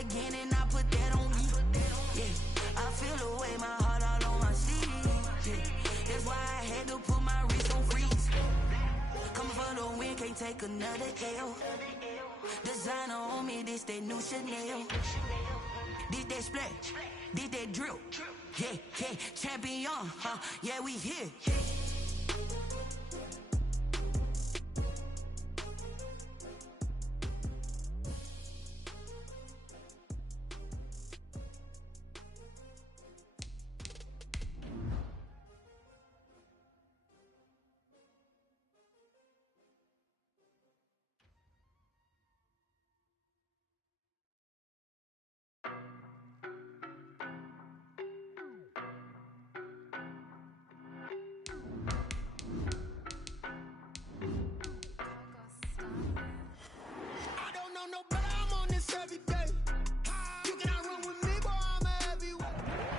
again and I put that on me. Yeah, I feel the way, my heart all on my sleeve. Yeah, that's why I had to put my wrist on freeze. Coming for the win, can't take another L. Designer on me, this that new Chanel. This that splash, this that drill. Yeah, yeah, champion, huh? Yeah, we here.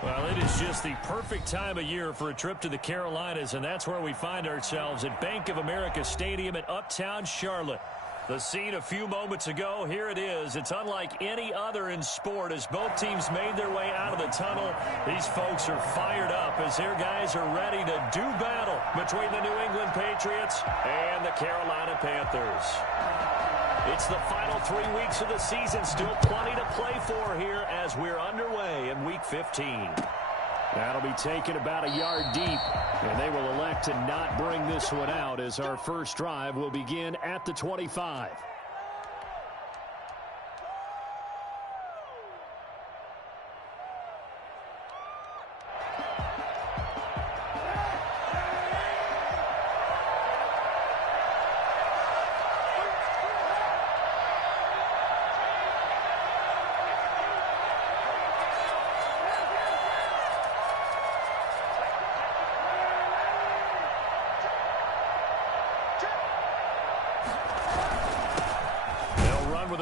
Well, it is just the perfect time of year for a trip to the Carolinas, and that's where we find ourselves at Bank of America Stadium in Uptown Charlotte. The scene a few moments ago, here it is. It's unlike any other in sport as both teams made their way out of the tunnel. These folks are fired up as their guys are ready to do battle between the New England Patriots and the Carolina Panthers. It's the final 3 weeks of the season. Still plenty to play for here as we're underway in Week 15. That'll be taken about a yard deep, and they will elect to not bring this one out as our first drive will begin at the 25.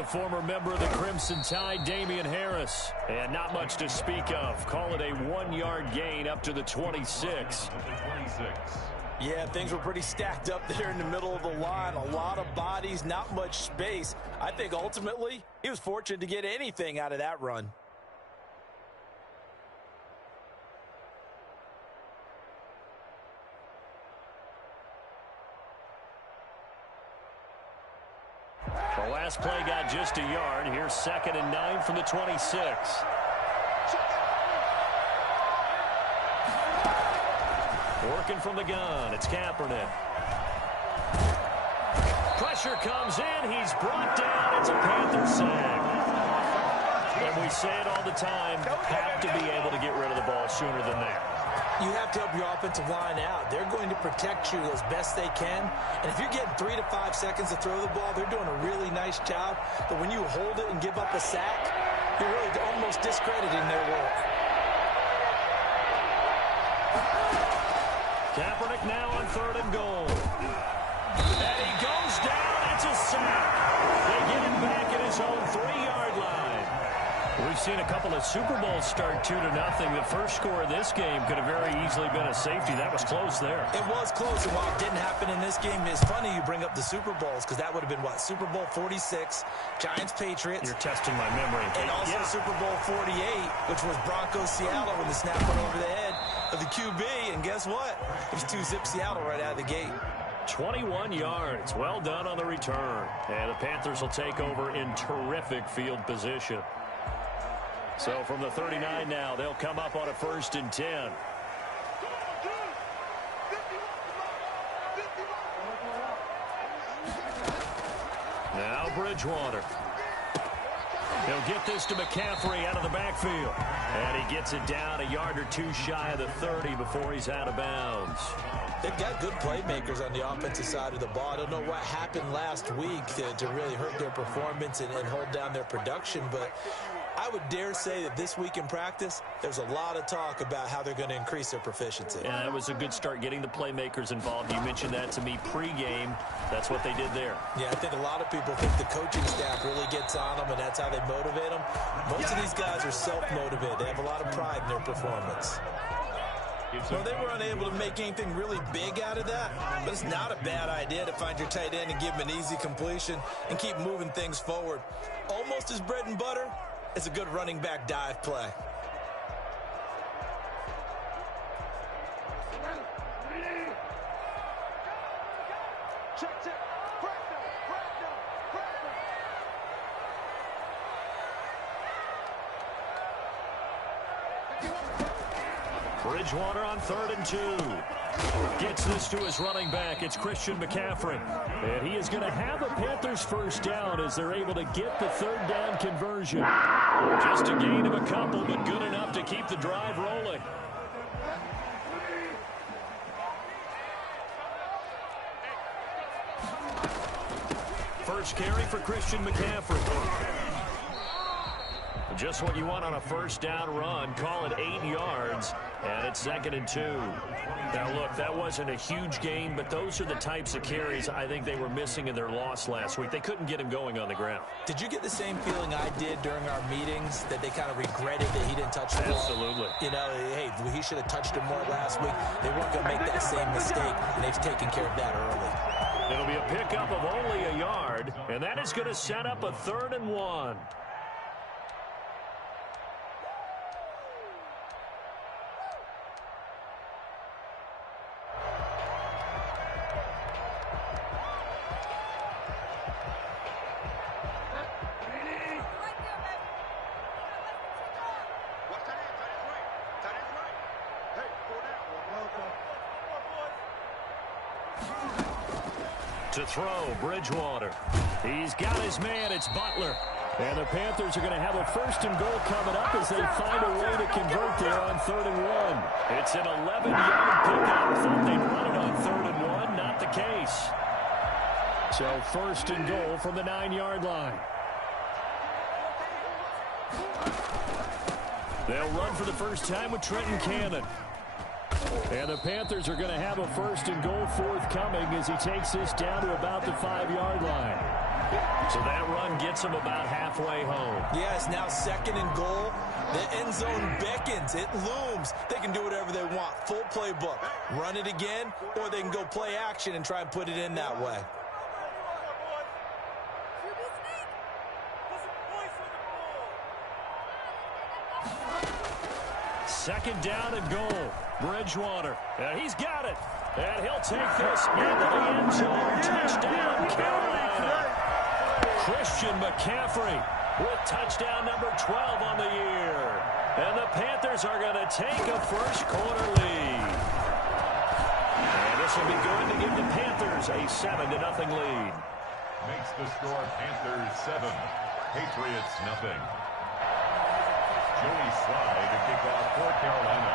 Former member of the Crimson Tide, Damian Harris. And not much to speak of. Call it a 1-yard gain up to the 26. Yeah, things were pretty stacked up there in the middle of the line. A lot of bodies, not much space. I think ultimately he was fortunate to get anything out of that run. The last play got just a yard. Here's 2nd and 9 from the 26. Working from the gun, it's Kaepernick. Pressure comes in, he's brought down, it's a Panther sack. And we say it all the time, have to be able to get rid of the ball sooner than that. You have to help your offensive line out. They're going to protect you as best they can. And if you're getting 3 to 5 seconds to throw the ball, they're doing a really nice job. But when you hold it and give up a sack, you're really almost discrediting their work. Kaepernick now on 3rd and goal. And he goes down. It's a sack. They get him back at his own 3-yard line. We've seen a couple of Super Bowls start 2-0. The first score of this game could have very easily been a safety. That was close there. It was close, and while it didn't happen in this game, it's funny you bring up the Super Bowls because that would have been, what, Super Bowl 46, Giants-Patriots. You're testing my memory. And also Super Bowl 48, which was Broncos-Seattle when the snap went over the head of the QB. And guess what? It was 2-zip Seattle right out of the gate. 21 yards. Well done on the return. And the Panthers will take over in terrific field position. So from the 39 now, they'll come up on a 1st and 10. Now Bridgewater. He'll get this to McCaffrey out of the backfield. And he gets it down a yard or 2 shy of the 30 before he's out of bounds. They've got good playmakers on the offensive side of the ball. I don't know what happened last week to really hurt their performance and hold down their production, but I would dare say that this week in practice, there's a lot of talk about how they're going to increase their proficiency. Yeah, that was a good start getting the playmakers involved. You mentioned that to me pregame. That's what they did there. Yeah, I think a lot of people think the coaching staff really gets on them, and that's how they motivate them. Most of these guys are self-motivated. They have a lot of pride in their performance. Well, they were unable to make anything really big out of that, but it's not a bad idea to find your tight end and give him an easy completion and keep moving things forward. Almost his bread and butter, It's a good running back dive play. Bridgewater on 3rd and 2. Gets this to his running back. It's Christian McCaffrey. And he is going to have a Panthers first down as they're able to get the 3rd down conversion. Just a gain of a couple, but good enough to keep the drive rolling. First carry for Christian McCaffrey. Just what you want on a first down run. Call it 8 yards, and it's 2nd and 2. Now, look, that wasn't a huge gain, but those are the types of carries I think they were missing in their loss last week. They couldn't get him going on the ground. Did you get the same feeling I did during our meetings, that they kind of regretted that he didn't touch the ball? Absolutely. You know, hey, he should have touched him more last week. They weren't going to make that same mistake, and they've taken care of that early. It'll be a pickup of only a yard, and that is going to set up a 3rd and 1. To throw, Bridgewater. He's got his man. It's Butler. And the Panthers are going to have a 1st and goal coming up as they find a way to convert there on 3rd and 1. It's an 11-yard pickup. Thought they'd run it on 3rd and 1. Not the case. So 1st and goal from the 9-yard line. They'll run for the first time with Trenton Cannon. And the Panthers are going to have a 1st and goal forthcoming as he takes this down to about the 5-yard line. So that run gets him about halfway home. Yeah, it's now 2nd and goal. The end zone beckons. It looms. They can do whatever they want. Full playbook. Run it again, or they can go play action and try and put it in that way. Second down and goal. Bridgewater. And he's got it. And he'll take this into the end zone. Touchdown, Carolina. Christian McCaffrey with touchdown number 12 on the year. And the Panthers are going to take a first quarter lead. And this will be good to give the Panthers a 7-0 lead. Makes the score Panthers 7, Patriots 0. Joey Slye to kick off for Carolina.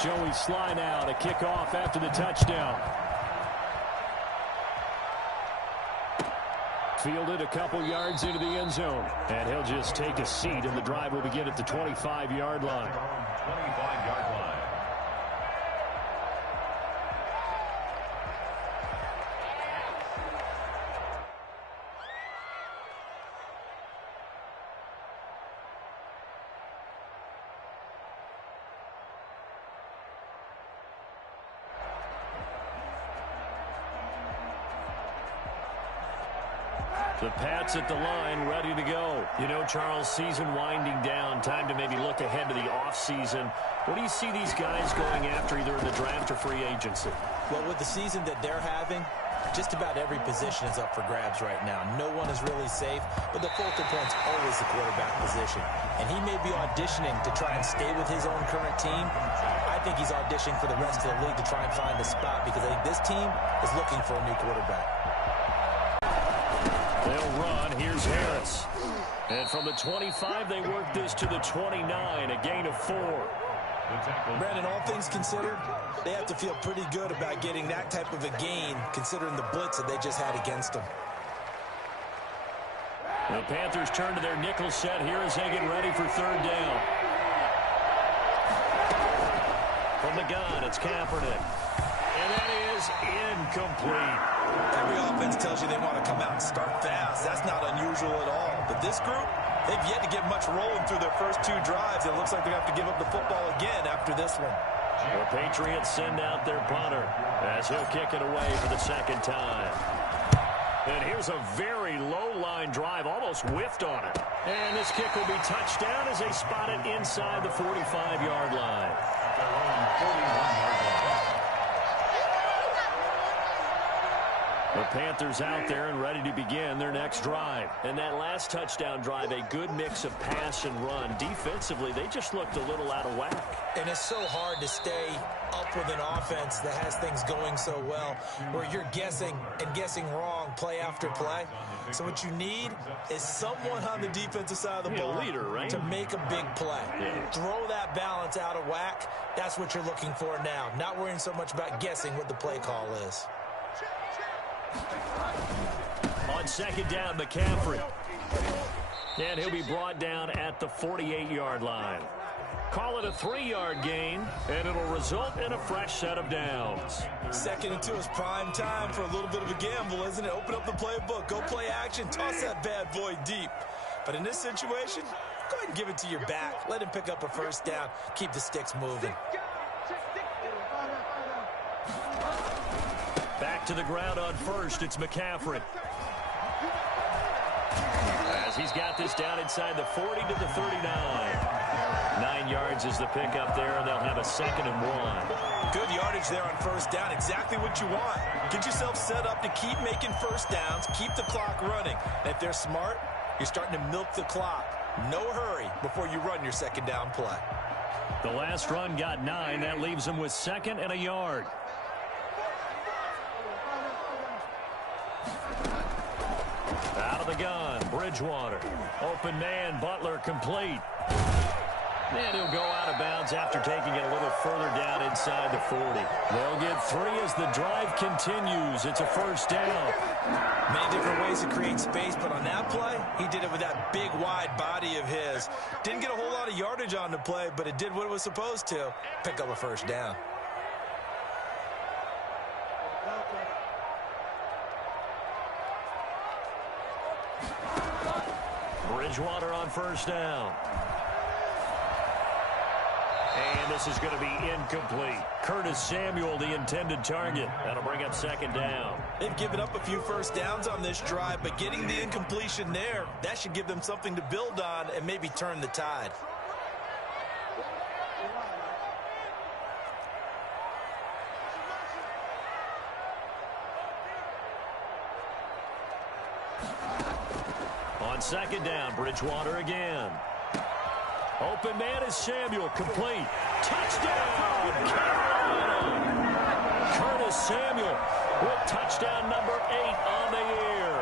Joey Slye now to kick off after the touchdown. Fielded a couple yards into the end zone. And he'll just take a seat, and the drive will begin at the 25-yard line. 25-yard line. The Pats at the line, ready to go. You know, Charles, season winding down. Time to maybe look ahead to the offseason. What do you see these guys going after, either in the draft or free agency? Well, with the season that they're having, just about every position is up for grabs right now. No one is really safe, but the focal point's always the quarterback position. And he may be auditioning to try and stay with his own current team. I think he's auditioning for the rest of the league to try and find a spot, because I think this team is looking for a new quarterback. They'll run. Here's Harris. And from the 25, they work this to the 29, a gain of 4. Brandon, all things considered, they have to feel pretty good about getting that type of a gain, considering the blitz that they just had against them. The Panthers turn to their nickel set here as they get ready for 3rd down. From the gun, it's Kaepernick. And that is incomplete. Every offense tells you they want to come out and start fast. That's not unusual at all. But this group, they've yet to get much rolling through their first 2 drives. It looks like they have to give up the football again after this one. The Patriots send out their punter as he'll kick it away for the 2nd time. And here's a very low-line drive, almost whiffed on it. And this kick will be touched down as they spot it inside the 45-yard line. Their own 41-yard line. The Panthers out there and ready to begin their next drive. And that last touchdown drive, a good mix of pass and run. Defensively, they just looked a little out of whack. And it's so hard to stay up with an offense that has things going so well, where you're guessing and guessing wrong play after play. So what you need is someone on the defensive side of the ball, leader, right? to make a big play. Yeah. Throw that balance out of whack. That's what you're looking for now. Not worrying so much about guessing what the play call is. On second down, McCaffrey. And he'll be brought down at the 48-yard line. Call it a 3-yard gain, and it'll result in a fresh set of downs. 2nd and 2 is prime time for a little bit of a gamble, isn't it? Open up the playbook, go play action, toss that bad boy deep. But in this situation, go ahead and give it to your back. Let him pick up a first down. Keep the sticks moving. Back to the ground on first, it's McCaffrey. As he's got this down inside the 40 to the 39. 9 yards is the pickup there, and they'll have a 2nd and 1. Good yardage there on first down. Exactly what you want. Get yourself set up to keep making first downs, keep the clock running. And if they're smart, you're starting to milk the clock. No hurry before you run your 2nd down play. The last run got 9. That leaves them with 2nd and a yard. Out of the gun, Bridgewater. Open man, Butler complete. And he'll go out of bounds after taking it a little further down inside the 40. They'll get 3 as the drive continues. It's a first down. Many different ways to create space, but on that play, he did it with that big, wide body of his. Didn't get a whole lot of yardage on the play, but it did what it was supposed to. Pick up a first down. Bridgewater on first down. And this is going to be incomplete. Curtis Samuel, the intended target. That'll bring up 2nd down. They've given up a few first downs on this drive, but getting the incompletion there, that should give them something to build on and maybe turn the tide. On 2nd down, Bridgewater again. Open man is Samuel, complete. Touchdown, Carolina! Curtis Samuel with touchdown number 8 on the year.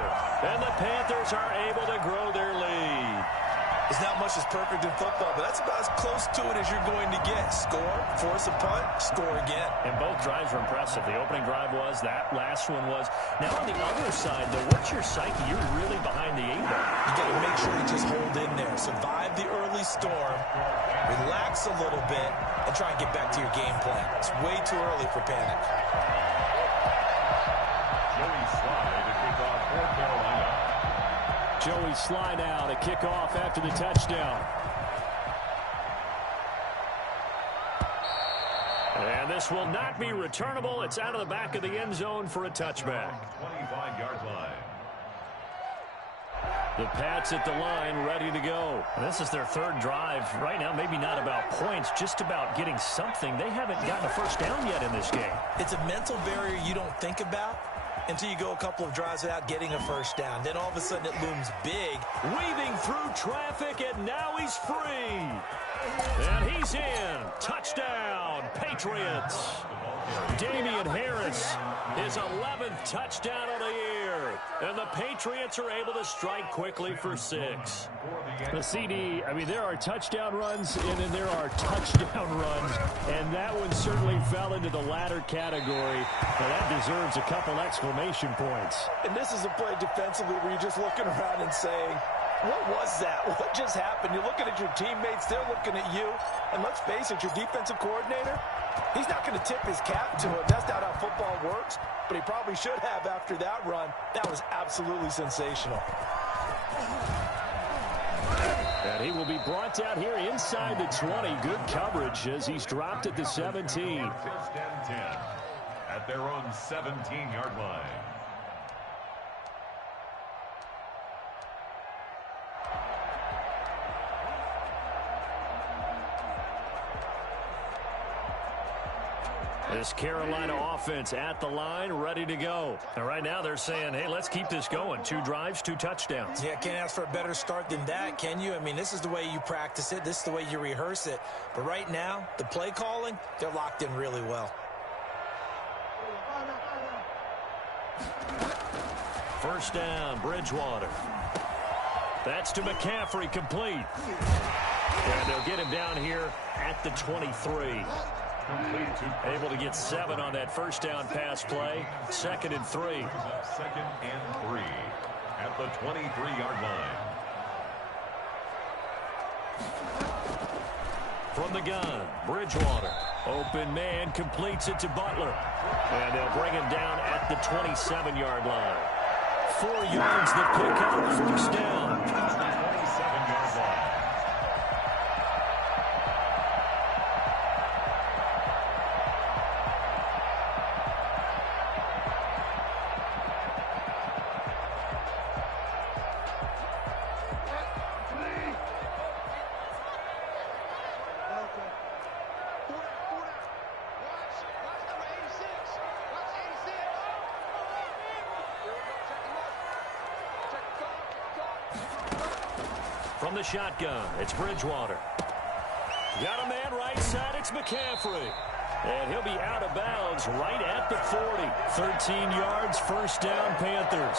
And the Panthers are able to grow their lead. There's not much that's perfect in football, but that's about as close to it as you're going to get. Score, force a punt, score again. And both drives were impressive. The opening drive was, that last one was. Now on the other side, though, what's your psyche? You're really behind the 8 ball. You got to make sure you just hold in there. Survive the early storm, relax a little bit, and try and get back to your game plan. It's way too early for panic. Joey Slye to kick off for Carolina. Joey Slye now to kick off after the touchdown. And this will not be returnable. It's out of the back of the end zone for a touchback. 25-yard line. The Pats at the line, ready to go. This is their 3rd drive. Right now, maybe not about points, just about getting something. They haven't gotten a first down yet in this game. It's a mental barrier you don't think about until you go a couple of drives without getting a first down. Then all of a sudden it looms big. Weaving through traffic, and now he's free. And he's in. Touchdown, Patriots. Damian Harris, his 11th touchdown of the year. And the Patriots are able to strike quickly for 6. The CD, I mean, there are touchdown runs, and then there are touchdown runs. And that one certainly fell into the latter category. Now that deserves a couple exclamation points. And this is a play defensively where you're just looking around and saying, what was that? What just happened? You're looking at your teammates. They're looking at you. And let's face it, your defensive coordinator, he's not going to tip his cap to him. That's not how football works. But he probably should have after that run. That was absolutely sensational. And he will be brought down here inside the 20. Good coverage as he's dropped at the 17. First and 10 at their own 17-yard line. This Carolina offense at the line, ready to go. And right now they're saying, hey, let's keep this going. 2 drives, 2 touchdowns. Yeah, can't ask for a better start than that, can you? I mean, this is the way you practice it. This is the way you rehearse it. But right now, the play calling, they're locked in really well. First down, Bridgewater. That's to McCaffrey, complete. And they'll get him down here at the 23. Able to get 7 on that first down pass play. 2nd and 3. 2nd and 3 at the 23-yard line. From the gun, Bridgewater. Open man, completes it to Butler. And they'll bring him down at the 27-yard line. 4 yards the pickup, first down. 27-yard line. From the shotgun, it's Bridgewater. Got a man right side, it's McCaffrey. And he'll be out of bounds right at the 40. 13 yards, first down, Panthers.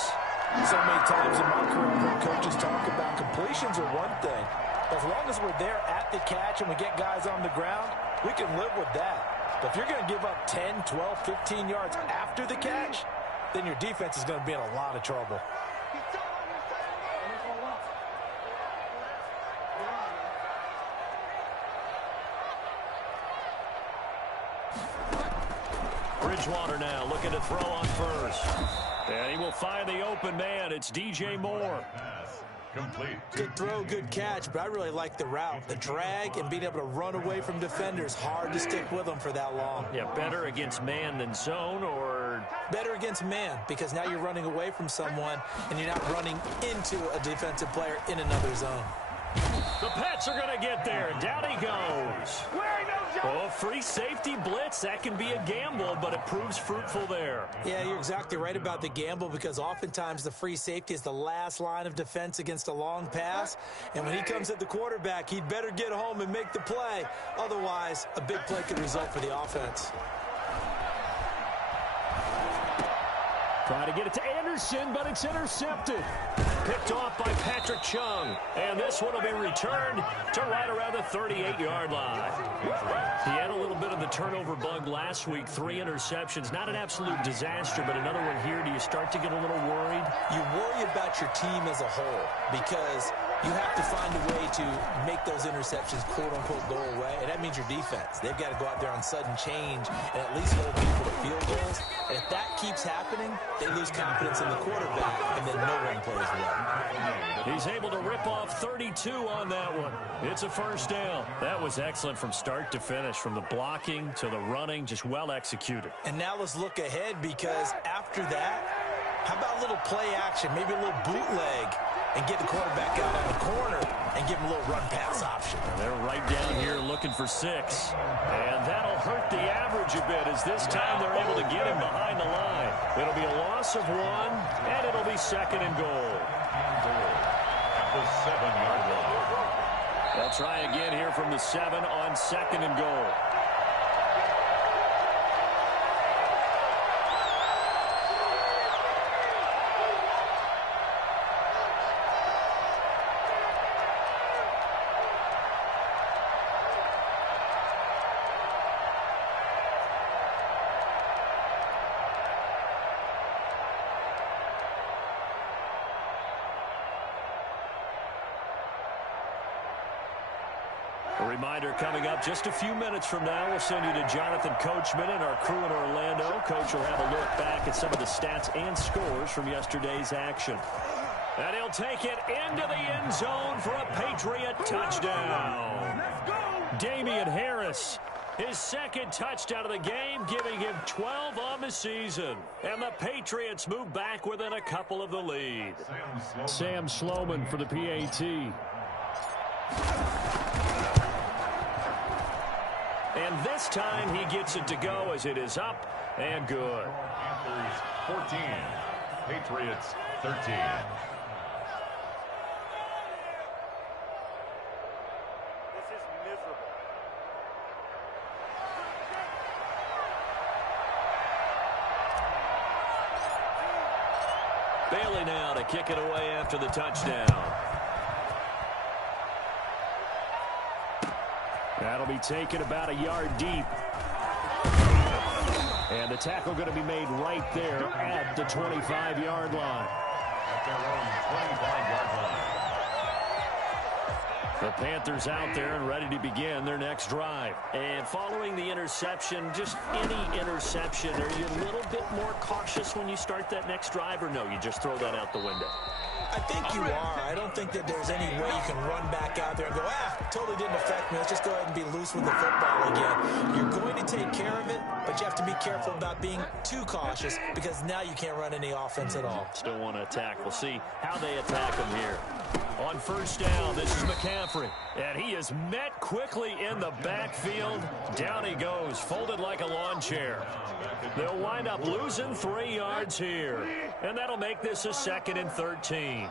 So many times in my career, I've heard coaches talk about completions are one thing. As long as we're there at the catch and we get guys on the ground, we can live with that. But if you're going to give up 10, 12, 15 yards after the catch, then your defense is going to be in a lot of trouble. Bridgewater now looking to throw on first. And he will find the open man. It's DJ Moore. Complete. Good throw, good catch, but I really like the route. The drag and being able to run away from defenders. Hard to stick with them for that long. Yeah, better against man than zone, or better against man, because now you're running away from someone and you're not running into a defensive player in another zone. The Pats are going to get there. Down he goes. Oh, free safety blitz. That can be a gamble, but it proves fruitful there. Yeah, you're exactly right about the gamble, because oftentimes the free safety is the last line of defense against a long pass. And when he comes at the quarterback, he'd better get home and make the play. Otherwise, a big play could result for the offense. Try to get it to Anderson, but it's intercepted. Picked off by Patrick Chung. And this one will be returned to right around the 38-yard line. He had a little bit of the turnover bug last week. 3 interceptions. Not an absolute disaster, but another one here. Do you start to get a little worried? You worry about your team as a whole, because you have to find a way to make those interceptions, quote-unquote, go away. And that means your defense. They've got to go out there on sudden change and at least hold people to field goals. And if that keeps happening, they lose confidence in the quarterback, and then no one plays well. He's able to rip off 32 on that one. It's a first down. That was excellent from start to finish, from the blocking to the running, just well executed. And now let's look ahead, because after that, how about a little play action, maybe a little bootleg, and get the quarterback out on the corner and give him a little run-pass option. And they're right down here looking for 6. And that'll hurt the average a bit, as this time they're able to get him behind the line. It'll be a loss of 1, and it'll be 2nd and goal. At the 7-yard line. They'll try again here from the 7 on 2nd and goal. A reminder coming up just a few minutes from now, we'll send you to Jonathan Coachman and our crew in Orlando. Coach will have a look back at some of the stats and scores from yesterday's action. And he'll take it into the end zone for a Patriot touchdown. Damian Harris, his 2nd touchdown of the game, giving him 12 on the season. And the Patriots move back within a couple of the lead. Sam Sloman for the PAT. And this time he gets it to go as it is up and good. Panthers 14, Patriots 13. Bailey now to kick it away after the touchdown. That'll be taken about a yard deep. And the tackle going to be made right there at the 25-yard line. At their own 25-yard line. The Panthers out there and ready to begin their next drive. And following the interception, just any interception, are you a little bit more cautious when you start that next drive, or no, you just throw that out the window? I think you are. I don't think that there's any way you can run back out there and go, totally didn't affect me. Let's just go ahead and be loose with the football again. You're going to take care of it, but you have to be careful about being too cautious because now you can't run any offense at all. Still want to attack. We'll see how they attack him here. On first down, this is McCaffrey. And he is met quickly in the backfield. Down he goes, folded like a lawn chair. They'll wind up losing 3 yards here. And that'll make this a 2nd and 13.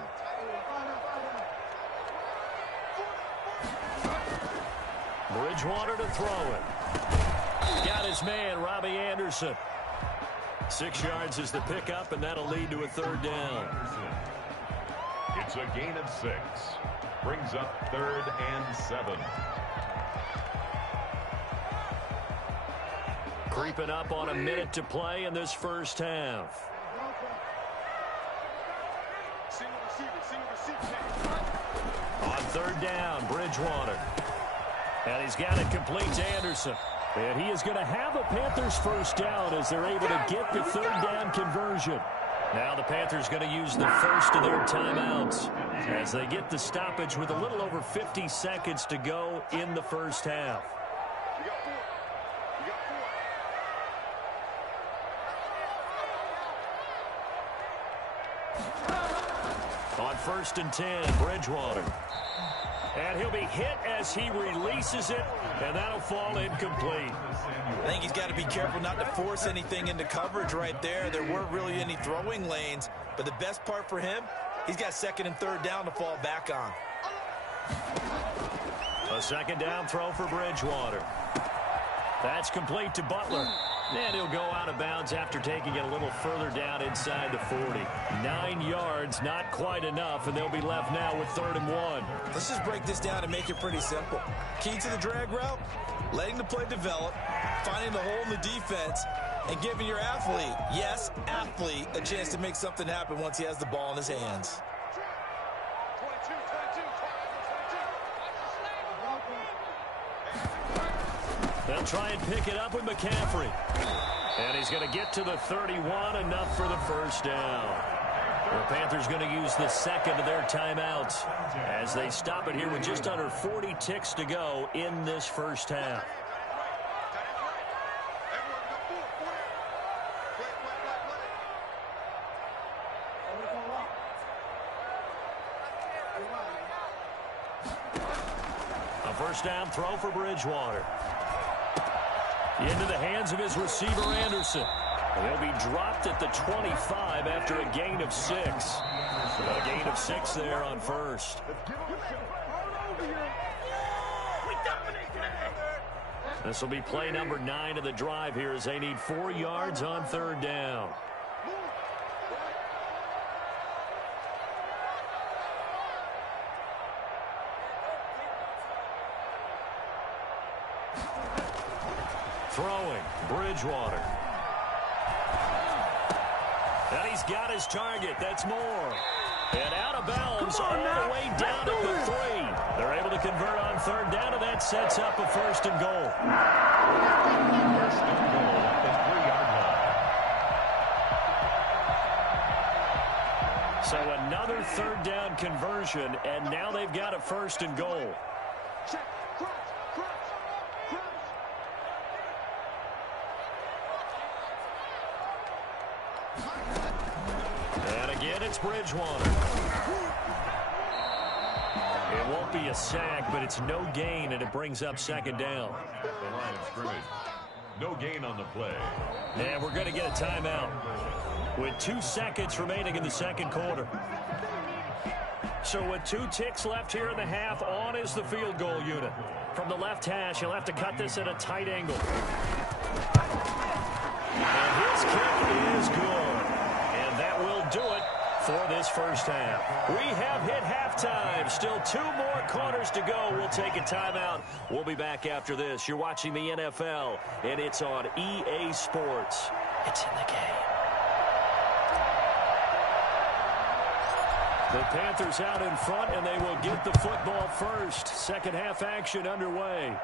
Bridgewater to throw it. Got his man, Robbie Anderson. 6 yards is the pickup, and that'll lead to a 3rd down. It's a gain of 6. Brings up 3rd and 7. Creeping up on a minute to play in this first half. On 3rd down, Bridgewater. And he's got it complete to Anderson. And he is going to have a Panthers first down as they're able to get the 3rd down conversion. Now the Panthers going to use the first of their timeouts as they get the stoppage with a little over 50 seconds to go in the first half. On 1st and 10, Bridgewater. And he'll be hit as he releases it, and that'll fall incomplete. I think he's got to be careful not to force anything into coverage right there. There weren't really any throwing lanes, but the best part for him, he's got 2nd and 3rd down to fall back on. A 2nd down throw for Bridgewater. That's complete to Butler. And he'll go out of bounds after taking it a little further down inside the 40. 9 yards, not quite enough, and they'll be left now with 3rd and 1. Let's just break this down and make it pretty simple. Key to the drag route, letting the play develop, finding the hole in the defense, and giving your athlete, yes, athlete, a chance to make something happen once he has the ball in his hands. They'll try and pick it up with McCaffrey. And he's going to get to the 31, enough for the first down. The Panthers going to use the 2nd of their timeouts as they stop it here with just under 40 ticks to go in this first half. A first down throw for Bridgewater. Into the hands of his receiver, Anderson. He'll be dropped at the 25 after a gain of 6. A gain of 6 there on first. This will be play number 9 of the drive here as they need 4 yards on 3rd down. Throwing, Bridgewater. And he's got his target. That's more. And out of bounds all the way down at the 3. They're able to convert on 3rd down, and that sets up a 1st and goal. 1st and goal at the 3-yard line. So another 3rd down conversion, and now they've got a 1st and goal. And again, it's Bridgewater. It won't be a sack, but it's no gain, and it brings up second down. The line of scrimmage. No gain on the play. And we're going to get a timeout with 2 seconds remaining in the second quarter. So with 2 ticks left here in the half, on is the field goal unit. From the left hash, he'll have to cut this at a tight angle. And his kick is good. And that will do it for this first half. We have hit halftime. Still 2 more quarters to go. We'll take a timeout. We'll be back after this. You're watching the NFL, and it's on EA Sports. It's in the game. The Panthers out in front, and they will get the football first. Second half action underway.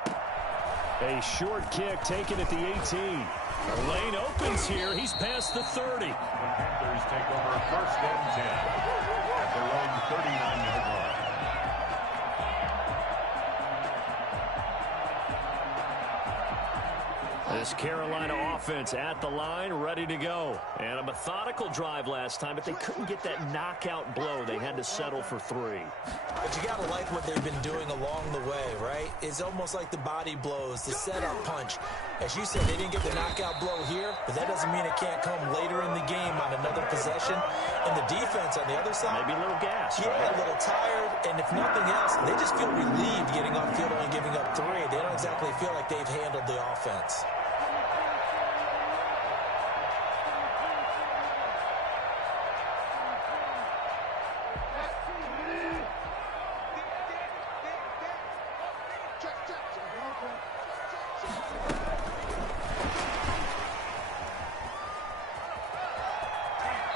A short kick taken at the 18. The lane opens here. He's past the 30. The Panthers take over first and 10 at their own 39-yard line. This Carolina offense at the line, ready to go. And a methodical drive last time, but they couldn't get that knockout blow. They had to settle for 3. But you got to like what they've been doing along the way, right? It's almost like the body blows, the setup punch. As you said, they didn't get the knockout blow here, but that doesn't mean it can't come later in the game on another possession. And the defense on the other side, maybe a little gas. Yeah, right? A little tired. And if nothing else, they just feel relieved getting off field and giving up 3. They don't exactly feel like they've handled the offense.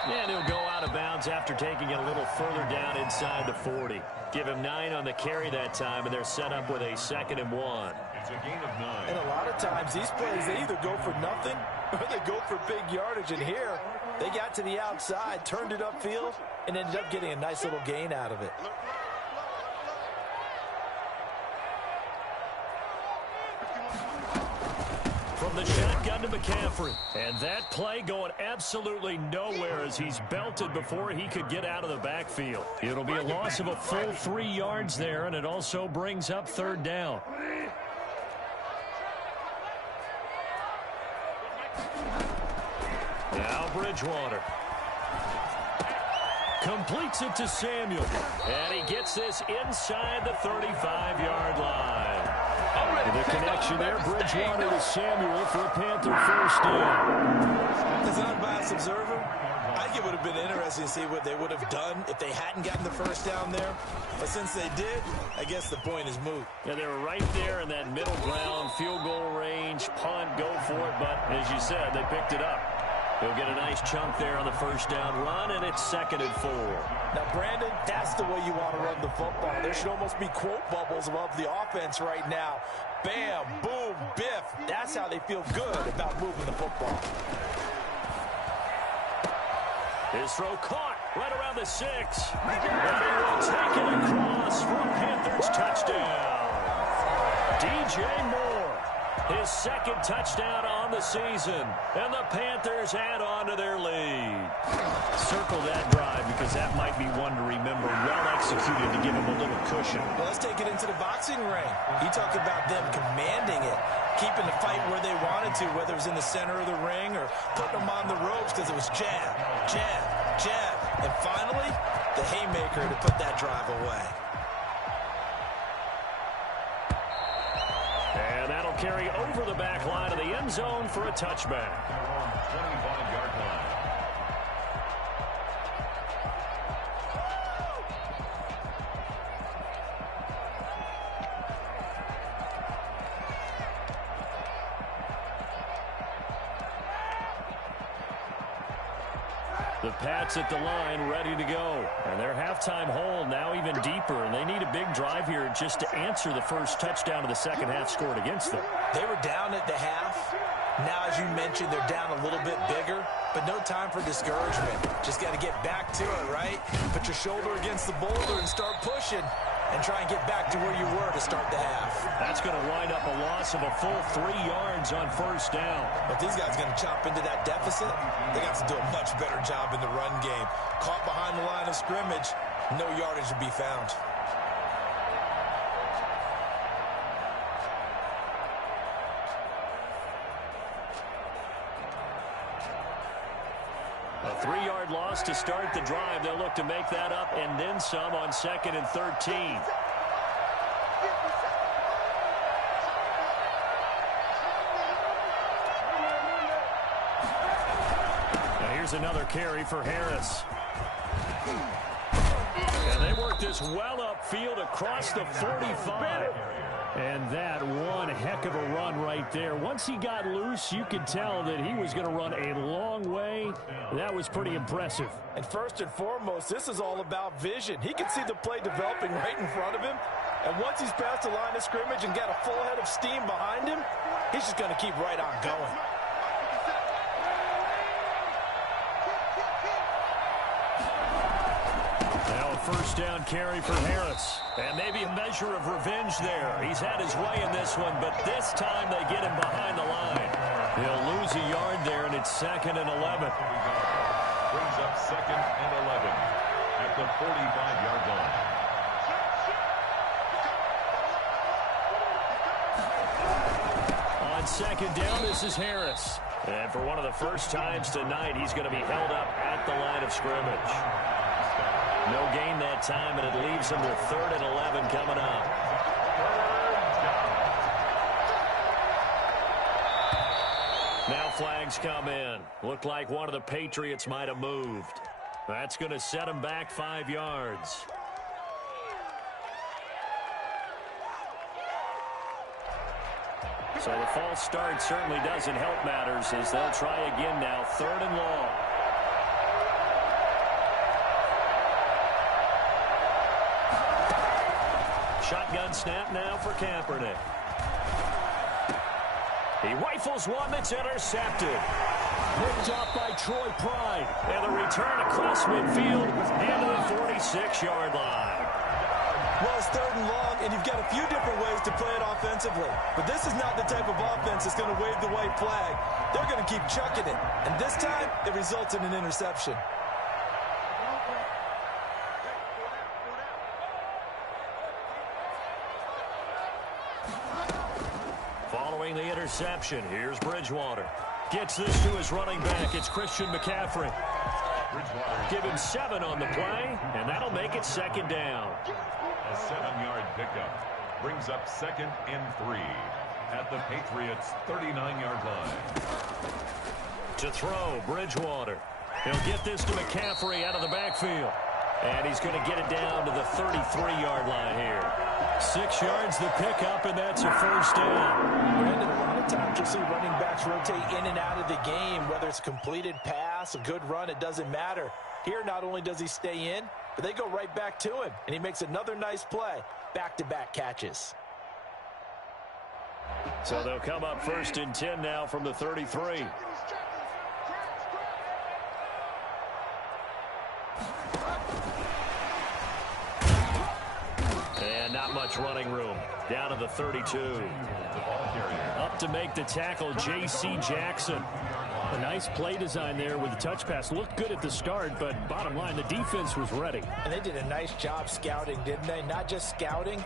And he'll go out of bounds after taking it a little further down inside the 40. Give him 9 on the carry that time, and they're set up with a 2nd and 1. It's a gain of 9. And a lot of times these plays, they either go for nothing or they go for big yardage. And here, they got to the outside, turned it upfield, and ended up getting a nice little gain out of it. From the shotgun to McCaffrey. And that play going absolutely nowhere as he's belted before he could get out of the backfield. It'll be a loss of a full 3 yards there, and it also brings up 3rd down. Now Bridgewater. Completes it to Samuel. And he gets this inside the 35-yard line. The connection there, Bridgewater to Samuel for a Panther first down. As an unbiased observer, I think it would have been interesting to see what they would have done if they hadn't gotten the first down there. But since they did, I guess the point is moot. Yeah, they were right there in that middle ground, field goal range, punt, go for it. But as you said, they picked it up. He'll get a nice chunk there on the first down run, and it's 2nd and 4. Now, Brandon, that's the way you want to run the football. There should almost be quote bubbles above the offense right now. Bam, boom, biff. That's how they feel good about moving the football. His throw caught right around the 6. And they will take it across for a Panthers touchdown. DJ Moore, his 2nd touchdown on the season. And the Panthers add on to their lead. Circle that drive because that might be one to remember. Well executed to give him a little cushion. Well, let's take it into the boxing ring. You talk about them commanding it, keeping the fight where they wanted to, whether it was in the center of the ring or putting them on the ropes because it was jab, jab, jab. And finally, the haymaker to put that drive away. And that'll carry over the back line of the end zone for a touchback. 25-yard line. The Pats at the line, ready to go. And their halftime hole now even deeper, and they need a big drive here just to answer the first touchdown of the second half scored against them. They were down at the half. Now, as you mentioned, they're down a little bit bigger, but no time for discouragement. Just got to get back to it, right? Put your shoulder against the boulder and start pushing and try and get back to where you were to start the half. That's going to wind up a loss of a full 3 yards on first down. But these guys going to chop into that deficit. They got to do a much better job in the run game. Caught behind the line of scrimmage, no yardage to be found. loss to start the drive. They'll look to make that up and then some on 2nd and 13. Now here's another carry for Harris. And they work this well upfield across the 45. And that one heck of a run right there. Once he got loose, you could tell that he was going to run a long way. That was pretty impressive. And first and foremost, this is all about vision. He can see the play developing right in front of him. And once he's past the line of scrimmage and got a full head of steam behind him, he's just going to keep right on going. Now a first down carry for Harris. And maybe a measure of revenge there. He's had his way in this one, but this time they get him behind the line. He'll lose a yard there, and it's 2nd and 11. Brings up 2nd and 11 at the 45-yard line. On 2nd down, this is Harris. And for one of the first times tonight, he's going to be held up at the line of scrimmage. No gain that time, and it leaves him with 3rd and 11 coming up. Now flags come in. Looked like one of the Patriots might have moved. That's going to set him back 5 yards. So the false start certainly doesn't help matters as they'll try again now. 3rd and long. Shotgun snap now for Kaepernick. He rifles one that's intercepted. Picked up by Troy Pride. And the return across midfield into the 46-yard line. Well, it's 3rd and long, and you've got a few different ways to play it offensively. But this is not the type of offense that's going to wave the white flag. They're going to keep chucking it. And this time, it results in an interception. Following the interception, here's Bridgewater. Gets this to his running back. It's Christian McCaffrey. Give him 7 on the play, and that'll make it 2nd down. A 7-yard pickup brings up 2nd and 3 at the Patriots' 39-yard line. To throw, Bridgewater. He'll get this to McCaffrey out of the backfield. And he's going to get it down to the 33-yard line here. 6 yards the pickup, and that's a first down. Brandon, a lot of times you'll see running backs rotate in and out of the game, whether it's a completed pass, a good run, it doesn't matter. Here, not only does he stay in, but they go right back to him, and he makes another nice play. Back-to-back catches. So they'll come up 1st and 10 now from the 33. And not much running room. Down to the 32. Up to make the tackle, J.C. Jackson. A nice play design there with the touch pass. Looked good at the start, but bottom line, the defense was ready. And they did a nice job scouting, didn't they? Not just scouting,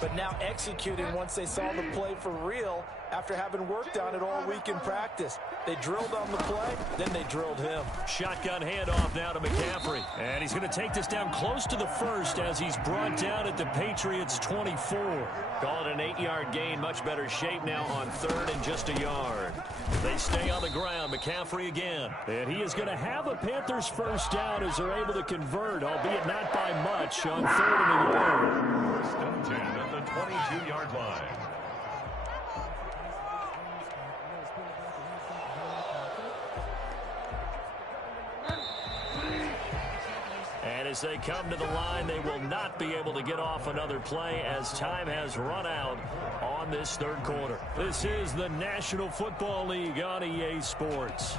but now executing once they saw the play for real after having worked on it all week in practice. They drilled on the play, then they drilled him. Shotgun handoff now to McCaffrey. And he's going to take this down close to the 1st as he's brought down at the Patriots' 24. Call it an 8-yard gain. Much better shape now on 3rd and just a yard. They stay on the ground. McCaffrey again. And he is going to have a Panthers first down as they're able to convert, albeit not by much, on 3rd and a yard. 1st and 10 at the 22-yard line. And as they come to the line, they will not be able to get off another play as time has run out on this 3rd quarter. This is the National Football League on EA Sports.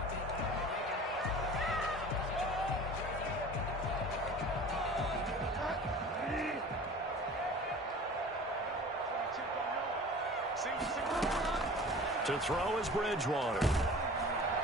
To throw is Bridgewater.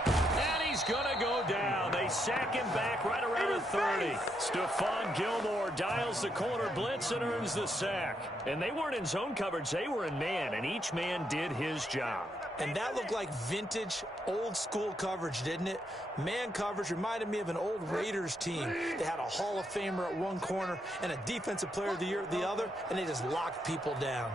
And he's going to go down. They sack him back right around the 30. Stephon Gilmore dials the corner blitz and earns the sack. And they weren't in zone coverage. They were in man, and each man did his job. And that looked like vintage, old-school coverage, didn't it? Man coverage reminded me of an old Raiders team. They had a Hall of Famer at one corner and a Defensive Player of the Year at the other, and they just locked people down.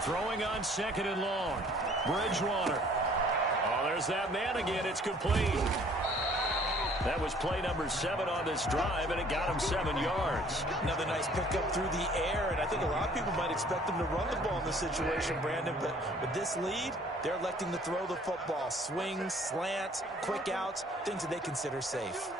Throwing on second and long. Bridgewater. Oh, there's that man again. It's complete. That was play number 7 on this drive, and it got him 7 yards. Another nice pickup through the air, and I think a lot of people might expect them to run the ball in this situation, Brandon, but with this lead, they're electing to throw the football. Swings, slants, quick outs, things that they consider safe.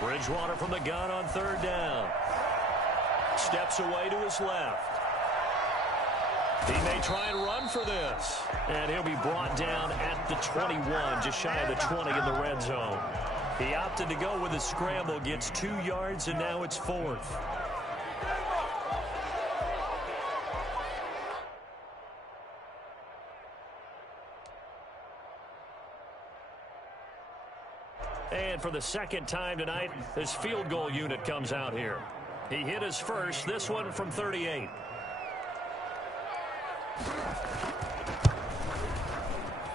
Bridgewater from the gun on third down. Steps away to his left. He may try and run for this. And he'll be brought down at the 21, just shy of the 20 in the red zone. He opted to go with a scramble, gets 2 yards, and now it's 4th. And for the second time tonight, his field goal unit comes out here. He hit his first, this one from 38.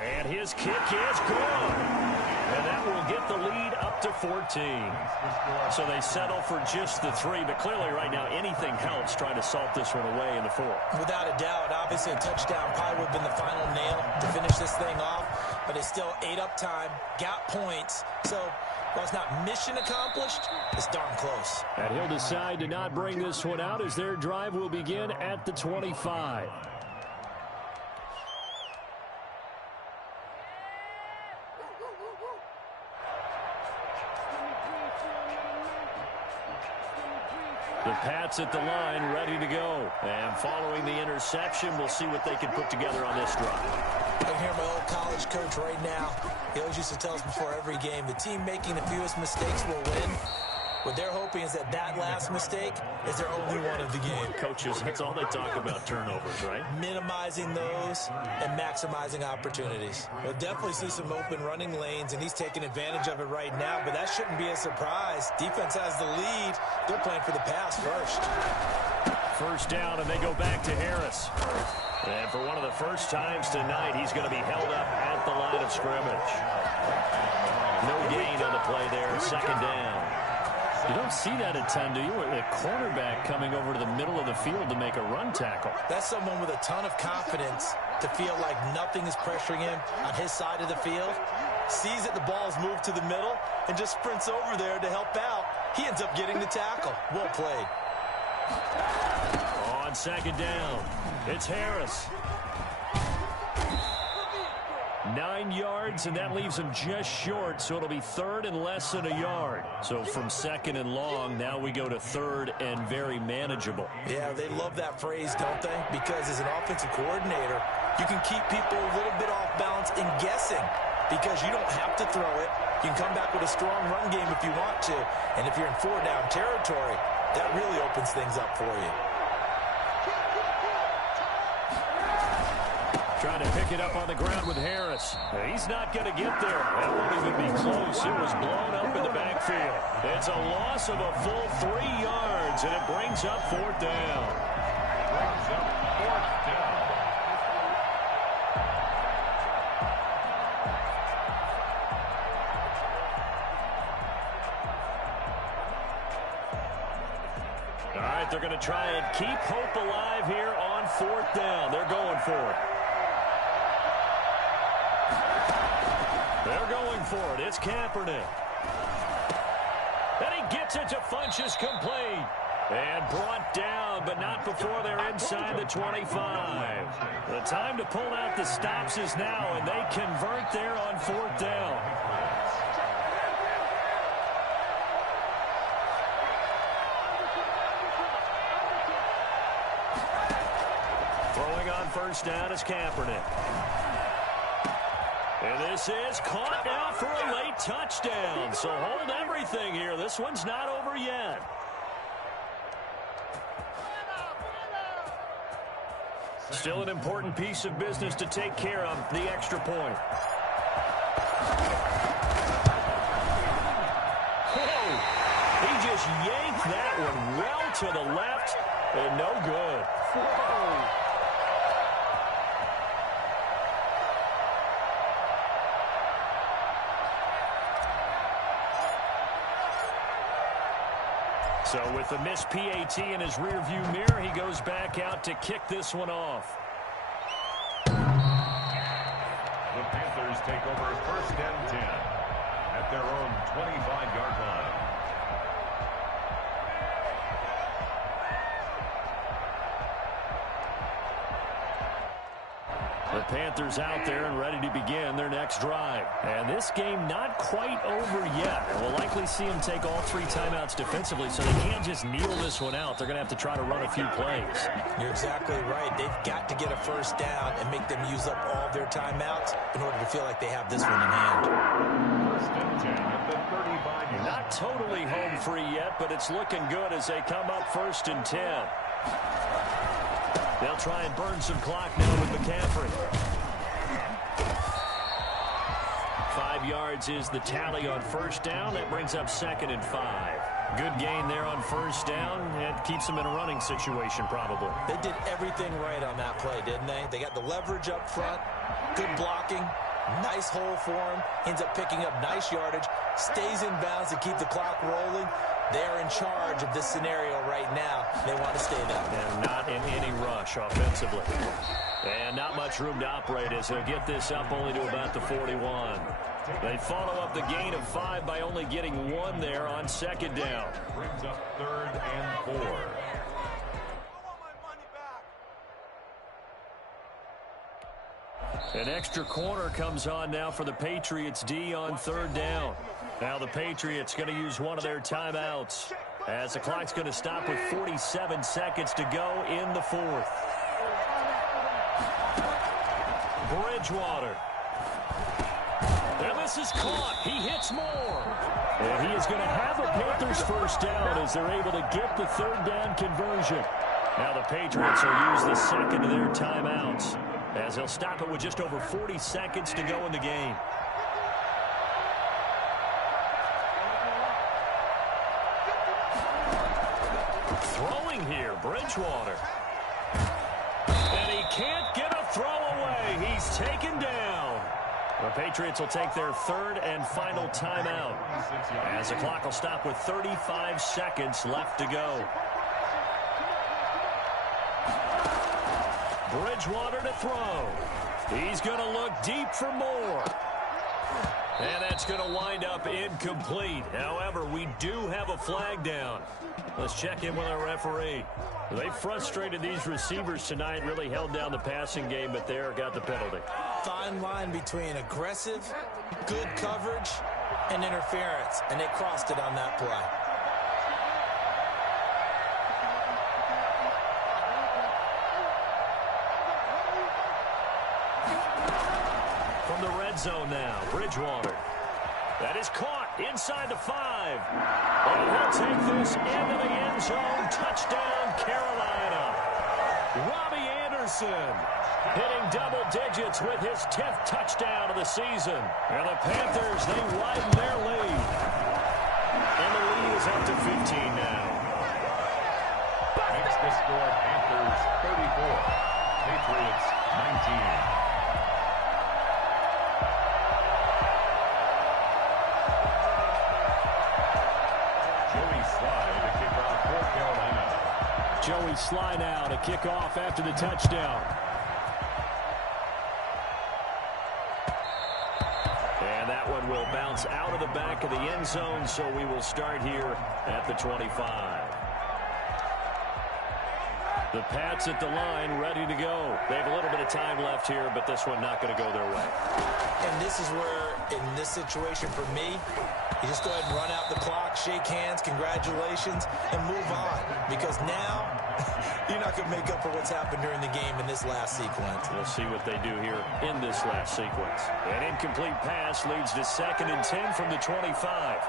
And his kick is good. And that will get the lead up to 14. So they settle for just the 3, but clearly right now anything helps trying to salt this one away in the 4th. Without a doubt, obviously a touchdown probably would have been the final nail to finish this thing off, but it's still ate up time, got points, so while it's not mission accomplished, it's darn close. And he'll decide to not bring this one out as their drive will begin at the 25. The Pats at the line, ready to go. And following the interception, we'll see what they can put together on this drive. I hear my old college coach right now. He always used to tell us before every game, the team making the fewest mistakes will win. What they're hoping is that that last mistake is their only one of the game. Coaches, that's all they talk about, turnovers, right? Minimizing those and maximizing opportunities. We'll definitely see some open running lanes, and he's taking advantage of it right now, but that shouldn't be a surprise. Defense has the lead. They're playing for the pass first. First down, and they go back to Harris. And for one of the first times tonight, he's going to be held up at the line of scrimmage. No gain on the play there, second down. You don't see that a ton, do you? A cornerback coming over to the middle of the field to make a run tackle. That's someone with a ton of confidence to feel like nothing is pressuring him on his side of the field. Sees that the ball's moved to the middle and just sprints over there to help out. He ends up getting the tackle. Well played. On second down, it's Harris. 9 yards, and that leaves him just short, so it'll be third and less than a yard. So from second and long, now we go to third and very manageable. Yeah, they love that phrase, don't they? Because as an offensive coordinator, you can keep people a little bit off balance and guessing because you don't have to throw it. You can come back with a strong run game if you want to, and if you're in 4-down territory, that really opens things up for you. Trying to pick it up on the ground with Harris. He's not going to get there. That won't even be close. It was blown up in the backfield. It's a loss of a full 3 yards, and it brings up fourth down. All right, they're going to try and keep hope alive here on fourth down. They're going for it. They're going for it. It's Kaepernick. And he gets it to Funchess complete. And brought down, but not before they're inside the 25. The time to pull out the stops is now, and they convert there on fourth down. first down is Kaepernick. And this is caught now for a late touchdown. So hold everything here. This one's not over yet. Still an important piece of business to take care of, the extra point. Whoa! He just yanked that one well to the left, and no good. Whoa! So with the missed PAT in his rearview mirror, he goes back out to kick this one off. The Panthers take over first and 10 at their own 25-yard line. The Panthers out there and ready to begin their next drive. And this game not quite over yet. And we'll likely see them take all 3 timeouts defensively, so they can't just kneel this one out. They're going to have to try to run a few plays. You're exactly right. They've got to get a first down and make them use up all their timeouts in order to feel like they have this one in hand. First and 10 at the 35. Not totally home free yet, but it's looking good as they come up first and 10. They'll try and burn some clock now with McCaffrey. 5 yards is the tally on first down. That brings up 2nd and 5. Good gain there on first down. It keeps them in a running situation probably. They did everything right on that play, didn't they? They got the leverage up front, good blocking, nice hole for him, ends up picking up nice yardage, stays in bounds to keep the clock rolling. They're in charge of this scenario right now. They want to stay that way. And not in any rush offensively. And not much room to operate as he'll get this up only to about the 41. They follow up the gain of 5 by only getting 1 there on 2nd down. Brings up 3rd and 4. An extra corner comes on now for the Patriots D on 3rd down. Now the Patriots going to use one of their timeouts as the clock's going to stop with 47 seconds to go in the 4th. Bridgewater. And this is caught. He hits more. And he is going to have a Panthers first down as they're able to get the 3rd down conversion. Now the Patriots will use the 2nd of their timeouts as they'll stop it with just over 40 seconds to go in the game. Throwing here, Bridgewater. And he can't get a throw away. He's taken down. The Patriots will take their 3rd and final timeout as the clock will stop with 35 seconds left to go. Bridgewater to throw. He's going to look deep for more. And that's going to wind up incomplete. However, we do have a flag down. Let's check in with our referee. They frustrated these receivers tonight, really held down the passing game, but there got the penalty. Fine line between aggressive, good coverage, and interference, and they crossed it on that play. From the red zone now, Bridgewater. That is caught inside the 5. And he'll take this into the end zone. Touchdown, Carolina. Robbie Anderson hitting double digits with his 10th touchdown of the season. And the Panthers, they widen their lead. And the lead is up to 15 now. Makes the score Panthers 34, Patriots 19. Joey Sly now to kick off after the touchdown. And that one will bounce out of the back of the end zone, so we will start here at the 25. The Pats at the line, ready to go. They have a little bit of time left here, but this one not going to go their way. And this is where In this situation for me, you just go ahead and run out the clock, shake hands, congratulations, and move on. Because now, you're not going to make up for what's happened during the game in this last sequence. We'll see what they do here in this last sequence. An incomplete pass leads to 2nd and 10 from the 25.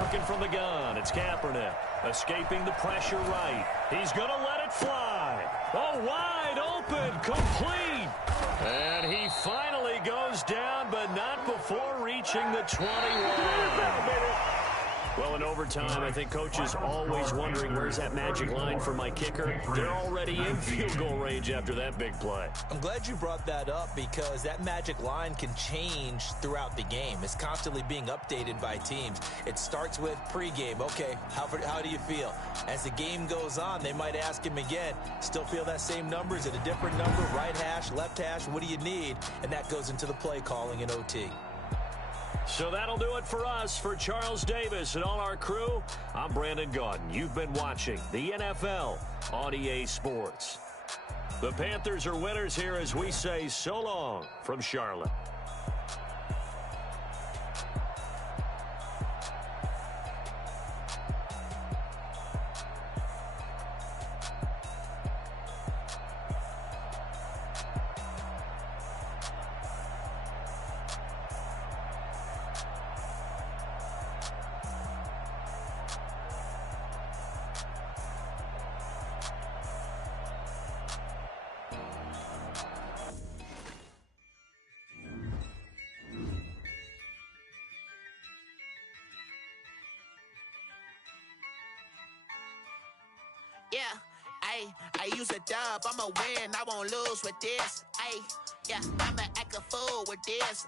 Working from the gun, it's Kaepernick. Escaping the pressure right. He's going to let it fly. Oh, wide open, complete. And he finally goes down, but not before reaching the 21. Well, in overtime, I think coaches always wondering where's that magic line for my kicker. They're already in field goal range after that big play. I'm glad you brought that up because that magic line can change throughout the game. It's constantly being updated by teams. It starts with pregame. Okay, how do you feel? As the game goes on, they might ask him again, still feel that same number? Is it a different number? Right hash, left hash, what do you need? And that goes into the play calling in OT. So that'll do it for us. For Charles Davis and all our crew, I'm Brandon Gaudin. You've been watching the NFL on EA Sports. The Panthers are winners here as we say so long from Charlotte. Yeah, I use a dub, I'ma win, I won't lose with this. Yeah, I'ma act a fool with this.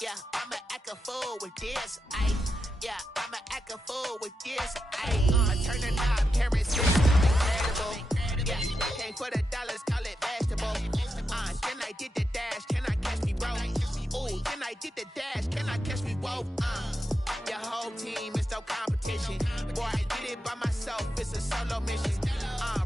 Yeah, I'ma act a fool with this. Yeah, I'ma act a fool with this. I turn the knob, camera switch, incredible. Yeah, came for the dollars, call it vegetable. Then I did the dash, can I catch me, bro? Ooh, then I did the dash, can I catch me, whoa? Your whole team is no competition. Boy, I did it by myself, it's a solo mission.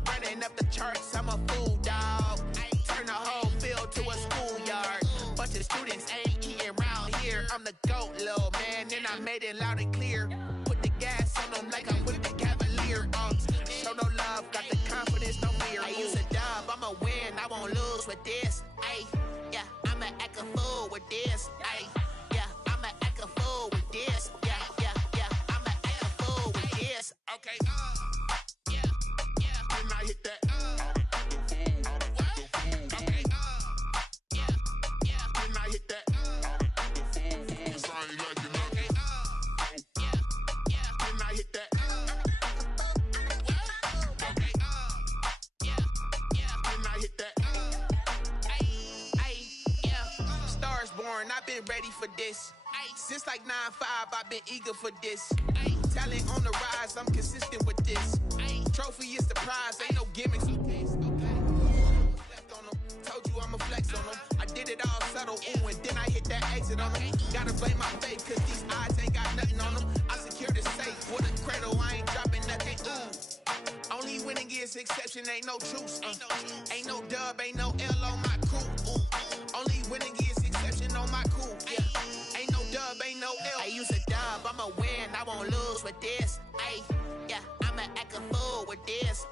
Running up the charts, I'm a fool, dog. Turn the whole field to a schoolyard. Bunch of students ain't eating round here. I'm the GOAT, little man, and I made it loud and clear. Put the gas on them like I'm with the Cavalier. Show no love, got the confidence, no fear. I use a dub, I'ma win, I won't lose with this. Yeah, I'ma act a fool with this. Yeah, I'ma act a fool with this. Yeah, I'ma act a fool with this. Okay, yeah, when I hit that, okay, yeah, when I hit that, okay, yeah, when I hit that, okay, yeah, when I hit that, yeah, stars born, I've been ready for this. Since like 9-5, I've been eager for this. Talent on the rise, I'm consistent with this. Trophy is the prize, ain't no gimmicks with this. Left on them, told you I'ma flex on them. I did it all subtle, ooh, and then I hit that exit on them. Gotta blame my faith, cause these eyes ain't got nothing on them. I secured the safe with a cradle, I ain't dropping nothing, ooh. Only winning is exception, ain't no truce. Ain't no dub, ain't no L on my crew, ooh. Only winning is exception on my crew, yeah. Ain't no dub, ain't no L. I use a dub, I'ma win, I won't lose with this. Yeah, I'ma act a fool with this.